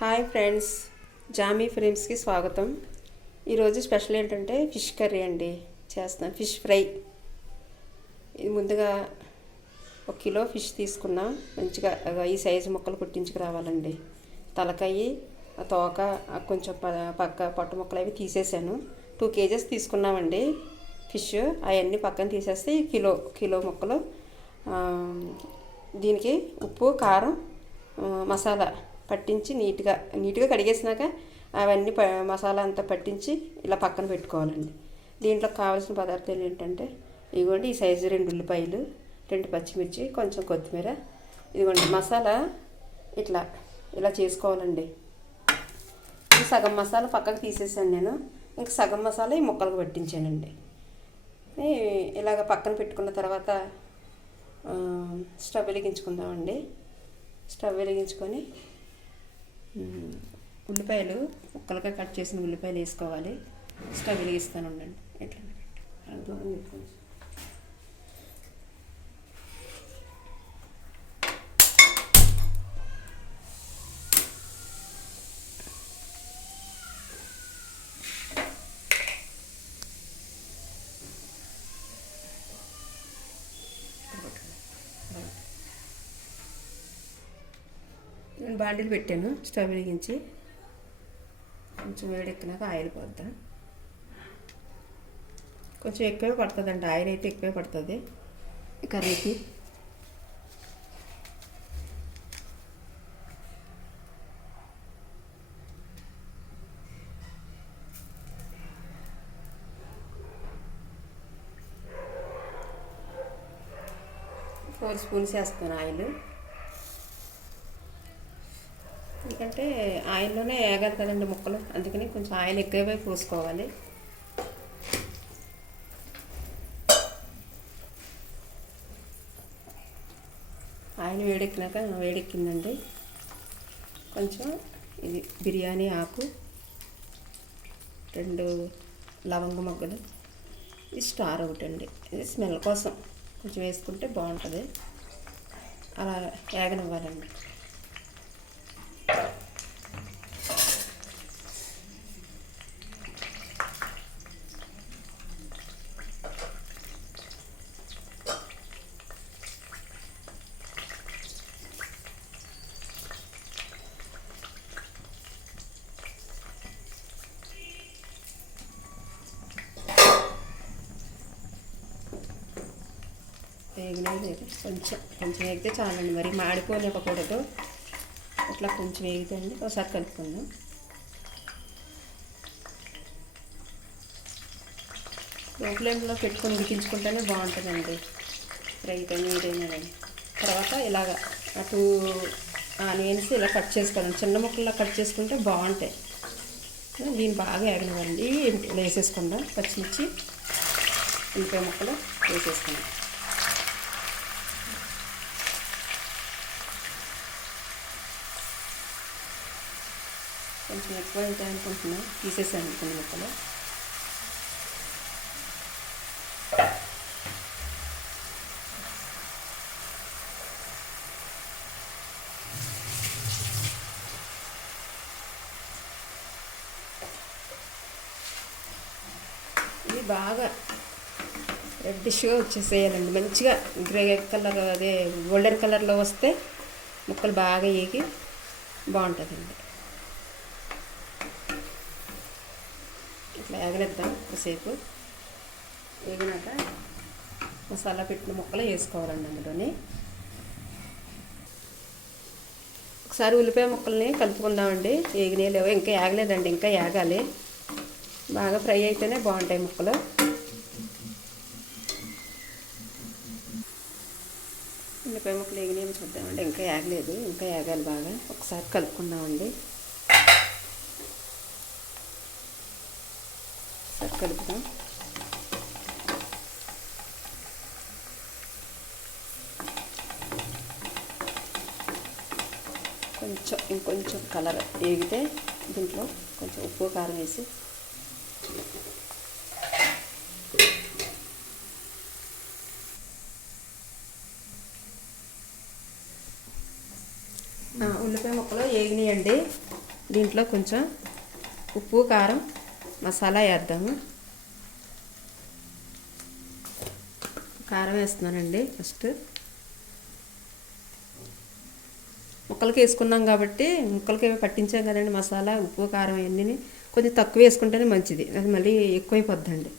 Hi friends Jamie ఫ్రేమ్స్కి స్వాగతం. ఈరోజు special ఏంటంటే ఫిష్ కర్రీ అండి. చేస్తాం ఫిష్ ఫ్రై. ఇది ముందుగా ఒక కిలో ఫిష్ తీసుకున్నా మంచిగా ఈ సైజు ముక్కలు కుట్టించుకు రావాలండి. తలకాయి ఆ తోక కొంచెం ప- పక్క పొట్ట ముక్కలు అవి తీసేసాను. టూ కేజెస్ తీసుకున్నామండి ఫిష్. అవన్నీ పక్కన తీసేస్తే కిలో కిలో ముక్కలు. దీనికి ఉప్పు కారం మసాలా పట్టించి నీట్గా నీట్గా కడిగేసినాక అవన్నీ ప మసాలా అంతా పట్టించి ఇలా పక్కన పెట్టుకోవాలండి. దీంట్లో కావాల్సిన పదార్థాలు ఏంటంటే ఇదిగోండి ఈ సైజు రెండు ఉల్లిపాయలు రెండు పచ్చిమిర్చి కొంచెం కొత్తిమీర. ఇదిగోండి మసాలా ఇట్లా ఇలా చేసుకోవాలండి. ఈ సగం మసాలా పక్కకు తీసేసాను నేను. ఇంకా సగం మసాలా ఈ ముక్కలకు పట్టించానండి. ఇలాగ పక్కన పెట్టుకున్న తర్వాత స్టవ్ వెలిగించుకుందామండి. స్టవ్ వెలిగించుకొని ఉల్లిపాయలు ముక్కలుగా కట్ చేసిన ఉల్లిపాయలు వేసుకోవాలి. స్టవ్ వెలిగిస్తాను ఉండండి. ఎట్లా? అలా దూరం పెట్టుకోండి. నేను బాండీలు పెట్టాను స్టవ్ వెలిగించి. కొంచెం వేడెక్కినాక ఆయిల్ పోద్దాం. కొంచెం ఎక్కువే పడుతుందండి ఆయిల్ అయితే ఎక్కువే పడుతుంది. కర్రీకి. ఫోర్ స్పూన్స్ వేస్తాను ఆయిల్. ఎందుకంటే ఆయిల్లోనే వేగాలి కదండి ముక్కలు. అందుకని కొంచెం ఆయిల్ ఎక్కువే పోసుకోవాలి. ఆయిల్ వేడెక్కినాక వేడెక్కిందండి. కొంచెం ఇది బిర్యానీ ఆకు రెండు లవంగ మొగ్గలు. ఇది స్టార్ ఒకటి అండి. ఇది స్మెల్ కోసం. కొంచెం వేసుకుంటే బాగుంటుంది. అలా వేగనివ్వాలండి. వేగినది. కొంచెం కొంచెం వేగితే చాలండి మరి. మాడిపోనివ్వకూడదు ఇట్లా కొంచెం వేగితే అండి ఒకసారి కలుపుకుందాం. లో ఫ్లేమ్లో పెట్టుకొని ఉడికించుకుంటేనే బాగుంటుందండి. రైట్ కానీ. తర్వాత ఇలాగ అటు ఆనియన్స్ ఇలా కట్ చేసుకోవాలి. చిన్న ముక్కల్లో కట్ చేసుకుంటే బాగుంటాయి. దీన్ని బాగా వేగనివ్వండి వేసేసుకుందాం. పచ్చిమిర్చి ఉల్లిపాయ ముక్కలు వేసేసుకుందాం. కొంచెం ఎక్కువ అవుతాయి అనుకుంటున్నా తీసేసాను కొన్ని ముక్కలు. ఇది బాగా రెడ్డిష్గా వచ్చేసేయాలండి. మంచిగా గ్రే కలర్ అదే గోల్డెన్ కలర్లో వస్తే ముక్కలు బాగా ఏగి బాగుంటుందండి. ఇట్లా ఎగనిద్దాం కాసేపు వేగినాక మసాలా పెట్టిన ముక్కలు వేసుకోవాలండి అందులోని. ఒకసారి ఉల్లిపాయ ముక్కల్ని కలుపుకుందామండి. వేగినాయి లేవో ఇంకా ఏగలేదండి ఇంకా ఏగాలి. బాగా ఫ్రై అయితేనే బాగుంటాయి ముక్కలు. ఉల్లిపాయ ముక్కలు వేగినాయి చూద్దామండి ఇంకా ఏగలేదు ఇంకా ఏగాలి బాగా. ఒకసారి కలుపుకుందామండి. కలుపుతాం కొంచెం ఇంకొంచెం కలర్ వేగితే దీంట్లో కొంచెం ఉప్పు కారం వేసి ఉల్లిపాయ ముక్కలు వేగినాయండి దీంట్లో కొంచెం ఉప్పు కారం మసాలా వేద్దాము. కారం వేస్తున్నానండి ఫస్ట్. ముక్కలకి వేసుకున్నాం కాబట్టి ముక్కలకి పట్టించాం కదండి మసాలా ఉప్పు కారం అవన్నీ కొంచెం తక్కువ వేసుకుంటేనే మంచిది. అది మళ్ళీ ఎక్కువైపోద్దండి.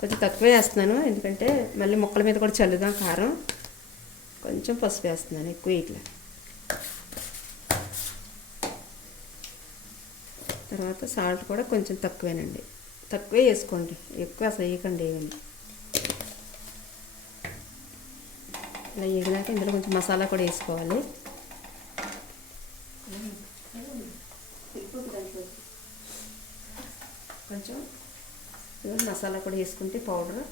కొంచెం తక్కువే వేస్తున్నాను. ఎందుకంటే మళ్ళీ ముక్కల మీద కూడా చల్లుదాం కారం. కొంచెం పసుపు వేస్తున్నాను ఎక్కువ ఇట్లా తర్వాత సాల్ట్ కూడా కొంచెం తక్కువేనండి. తక్కువే వేసుకోండి. ఎక్కువ అసలు వేయకండి వేయండి ఇలా వేగినాక ఇందులో కొంచెం మసాలా కూడా వేసుకోవాలి. కొంచెం మసాలా కూడా వేసుకుంటే పౌడర్.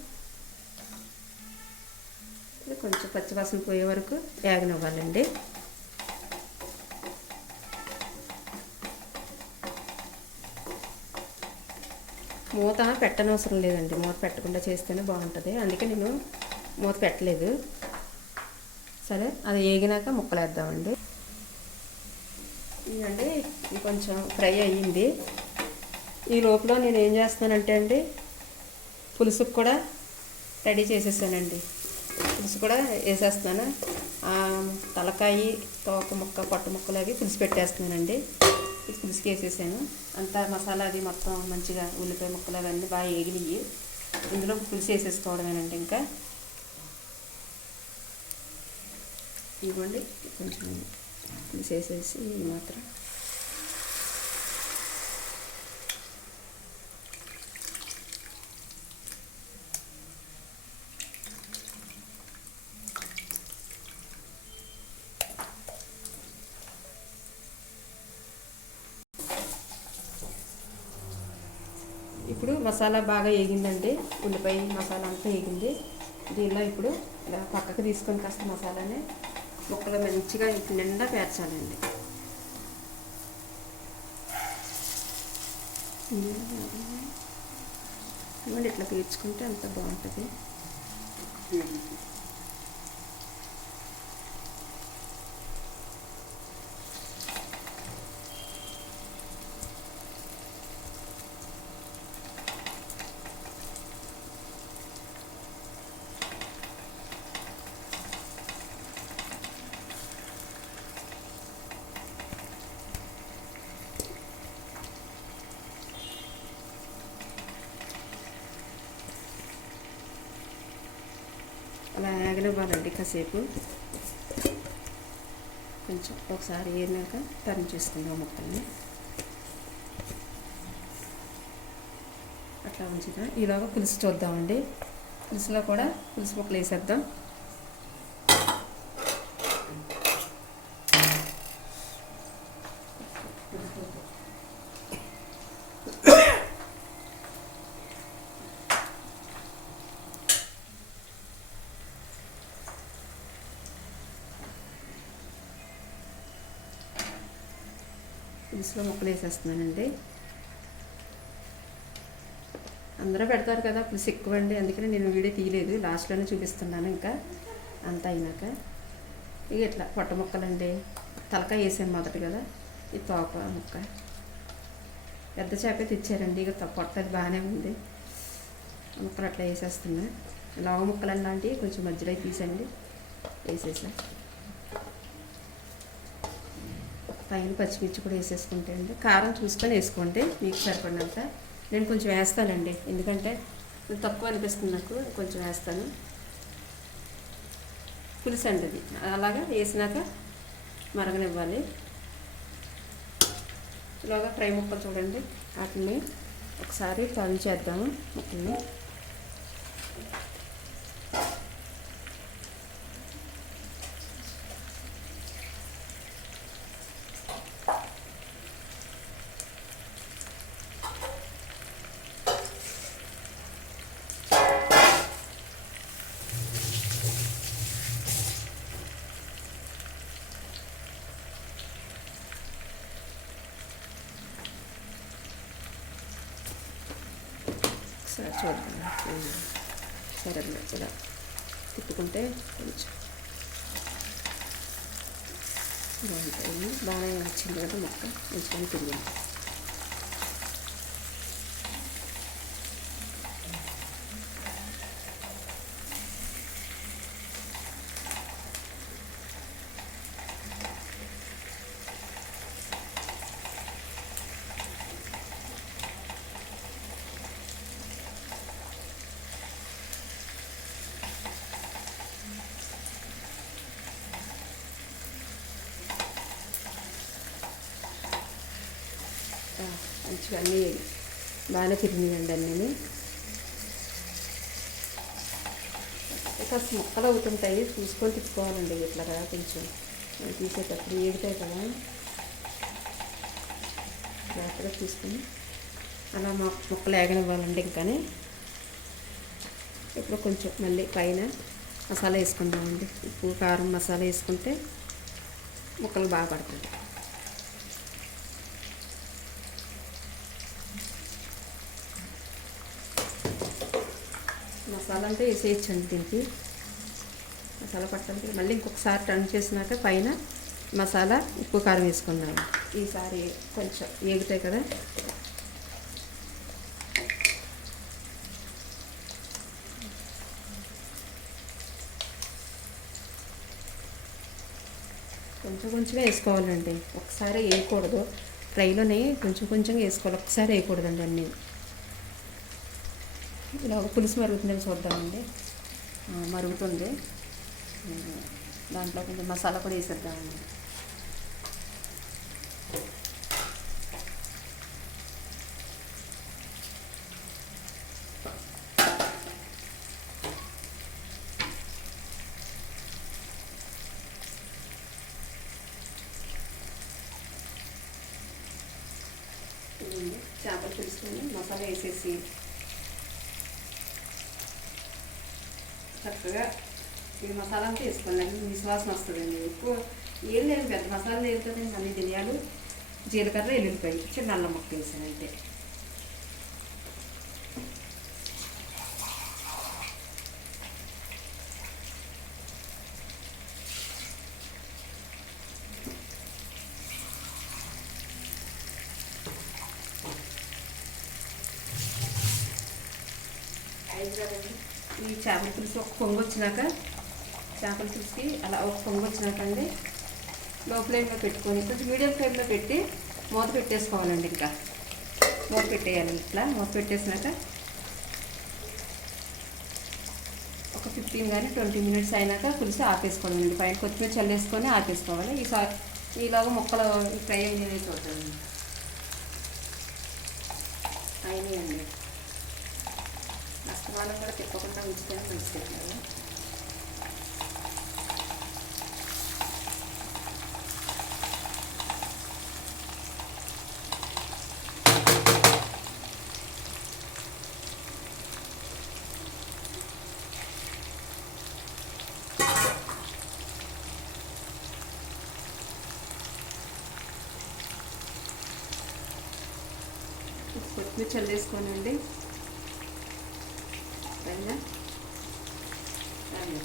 కొంచెం పచ్చివాసన పోయే వరకు వేగనివ్వాలండి. మూత పెట్టనవసరం లేదండి. మూత పెట్టకుండా చేస్తేనే బాగుంటుంది. అందుకే నేను మూత పెట్టలేదు. సరే అది వేగినాక ముక్కలేద్దామండి. ఇదండి కొంచెం ఫ్రై అయ్యింది. ఈ లోపల నేను ఏం చేస్తున్నానంటే అండి పులుసుకు కూడా రెడీ చేసేసానండి. పులుసు కూడా వేసేస్తాను. తలకాయి తోక ముక్క పొట్ట ముక్కలు అవి పులుసు పెట్టేస్తున్నానండి. ఇది పులుసుకి వేసేసాను. అంతా మసాలా అది మొత్తం మంచిగా ఉల్లిపాయ ముక్కలు అవన్నీ బాగా ఏగినాయి ఇందులో పులుసు వేసేసుకోవడమేనండి ఇంకా. ఇవ్వండి కొంచెం పులుసు వేసేసి మాత్రం ఇప్పుడు మసాలా బాగా వేగిందండి ఉల్లిపాయ మసాలా అంతా వేగింది దీనిలో ఇప్పుడు ఇలా పక్కకు తీసుకొని కాస్త మసాలాని ముక్కలు మంచిగా నిండా పేర్చాలండి. ఇవ్వండి ఇట్లా పీల్చుకుంటే అంత బాగుంటుంది. అలా కాసేపు. కొంచెం ఒకసారి ఏరినాక టర్న్ చేసుకుందాం ముక్కల్ని అట్లా ఉంచుదాం ఈలోగా పులుసు చూద్దామండి. పులుసులో కూడా పులుసు ముక్కలు వేసేద్దాం. పులుసులో ముక్కలు వేసేస్తున్నానండి. అందరూ పెడతారు కదా పులుసు ఎక్కువ అండి అందుకని నేను వీడియో తీయలేదు. లాస్ట్లోనే చూపిస్తున్నాను ఇంకా. అంత అయినాక. ఇక ఇట్లా పొట్ట ముక్కలండి. తలకాయ వేసాను మొదట కదా. ఈ తోక ముక్క. పెద్ద చేపే తెచ్చారండి. ఇక పొట్ట అది బాగానే ఉంది. ముక్కలు అట్లా వేసేస్తున్నా. లావు ముక్కలు అలాంటివి కొంచెం మధ్యలో తీసండి వేసేసా. పైన పచ్చిమిర్చి కూడా వేసేసుకుంటే అండి. కారం చూసుకొని వేసుకోండి మీకు సరిపడినంత. నేను కొంచెం వేస్తానండి ఎందుకంటే తక్కువ అనిపిస్తుంది నాకు కొంచెం వేస్తాను. పులుసు అండి అది. అలాగా వేసినాక మరగనివ్వాలి. ఇలాగా ఫ్రై ముక్కలు చూడండి వాటిని ఒకసారి పని చేద్దాము ముక్కల్ని. ఒకసారి చూద్దాం సరే ఇలా తిప్పుకుంటే కొంచెం బాగుంటాయి బాగానే వచ్చింది కదా మొక్క మంచిగా తిరిగింది మంచిగా అన్నీ బాగానే తిరిగినండి అన్నీ కాస్త ముక్కలు అవుతుంటాయి చూసుకొని తిప్పుకోవాలండి ఇట్లాగా కొంచెం. మనం తీసేటప్పుడు ఏడుతాయి కదా. జాగ్రత్తగా తీసుకుని అలా మొ ముక్కలు ఏగనివ్వాలండి ఇంకానే. ఇప్పుడు కొంచెం మళ్ళీ పైన మసాలా వేసుకుందామండి. ఉప్పు కారం మసాలా వేసుకుంటే ముక్కలు బాగా పడతాయి మసాలా అంటే వేసేయచ్చండి దీనికి. మసాలా పట్టడానికి మళ్ళీ ఇంకొకసారి టర్న్ చేసినాక పైన మసాలా ఉప్పు కారం వేసుకున్నాను ఈసారి కొంచెం ఏగుతాయి కదా. కొంచెం కొంచెం వేసుకోవాలండి. ఒకసారి వేయకూడదు. ఫ్రైలోనే కొంచెం కొంచెం వేసుకోవాలి. ఒకసారి వేయకూడదండి అన్నీ. ఇలా ఒక పులుసు మరుగుతుందని చూద్దామండి. మరుగుతుంది. దాంట్లో కొంచెం మసాలా కూడా వేసేద్దామండి. చేపలు పులుసుకొని మసాలా వేసేసి చక్కగా ఈ మసాలా అంతా వేసుకోండి విశ్వాసం వస్తుందండి ఎక్కువ ఏం లేదు పెద్ద మసాలా లేదు కదండి అన్ని ధనియాలు జీలకర్ర ఎల్లుల్లిపాయ చిన్న అల్లం ముక్క వేసాను అంతే అయింది కదండి ఈ చేపల పులుసు ఒక పొంగు వచ్చినాక చేపల పులుసుకి అలా ఒక పొంగు వచ్చినాక అండి లో ఫ్లేమ్లో పెట్టుకొని కొంచెం మీడియం ఫ్లేమ్లో పెట్టి మూత పెట్టేసుకోవాలండి ఇంకా. మూత పెట్టేయాలి ఇట్లా మూత పెట్టేసినాక ఒక ఫిఫ్టీన్ కానీ ట్వంటీ మినిట్స్ అయినాక పులుసు ఆపేసుకోవాలండి. పైన కొత్తిమీర చల్లేసుకొని ఆపేసుకోవాలి. ఈసారి ఈలాగా మొక్కలు ఫ్రై అయ్యేది అవుతుంది అయినాయండి. కూడా తిప్పకుండా ఉంచుకొని కొత్తిమీర చల్లేసుకోనండి పైన అలా.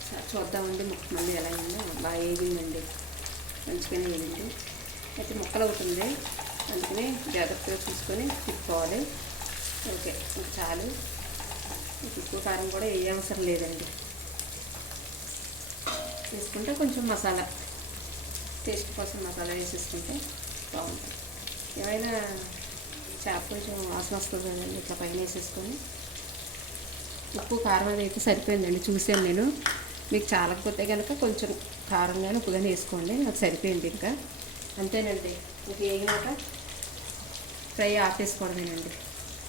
సరే, చూద్దామండి ముక్క మళ్ళీ ఎలా అయిందో బాగా వేగిందండి మంచిగానే వేగింది అయితే ముక్కలు అవుతుంది. అందుకని జాగ్రత్తగా చూసుకొని తిప్పుకోవాలి. ఓకే ఇంకా చాలు. ఎక్కువ ఉప్పు కారం కూడా ఏ అవసరం లేదండి. వేసుకుంటే కొంచెం మసాలా టేస్ట్ కోసం మసాలా వేసేసుకుంటే బాగుంటుంది. ఏమైనా చేప కొంచెం వాసన వస్తుంది కదండి ఇట్లా పైన వేసేసుకొని. ఉప్పు కారం అది అయితే సరిపోయిందండి. చూసాను నేను. మీకు చాలకపోతే కనుక కొంచెం కారం కానీ ఉప్పు కానీ వేసుకోండి నాకు సరిపోయింది ఇంకా. అంతేనండి ఇంక వేగినాక ఫ్రై ఆపేసుకోవడమేనండి.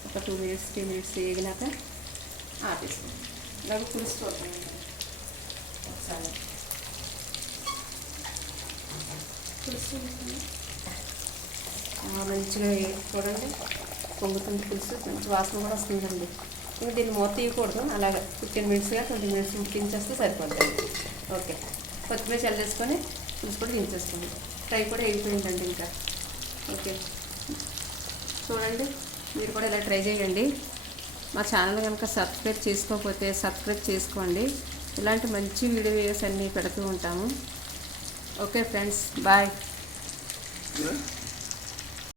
ఒక టూ మినిట్స్ త్రీ మినిట్స్ వేగినాక ఆపేసుకోండి. నాకు పులుసు చూద్దామండి ఒకసారి. పులుసు మంచిగా వేసుకోవడండి చూడండి పొంగుతుంది పులుసు మంచి వాసన కూడా వస్తుందండి. ఇంకా దీన్ని మూత తీయకూడదు. అలాగే ఫిఫ్టీన్ మినిట్స్గా ట్వంటీ మినిట్స్ ఉడికించేస్తే సరిపోతుంది ఓకే. కొత్తిమీర చల్లేసుకొని పులుసు కూడా దించేసుకోండి. ఫ్రై కూడా వెళ్ళిపోయిందండి ఇంకా. ఓకే. చూడండి మీరు కూడా ఇలా ట్రై చేయండి. మా ఛానల్ కనుక సబ్స్క్రైబ్ చేసుకోకపోతే సబ్స్క్రైబ్ చేసుకోండి. ఇలాంటి మంచి వీడియోస్ అన్నీ పెడుతూ ఉంటాము. Okay friends. బాయ్. Yeah.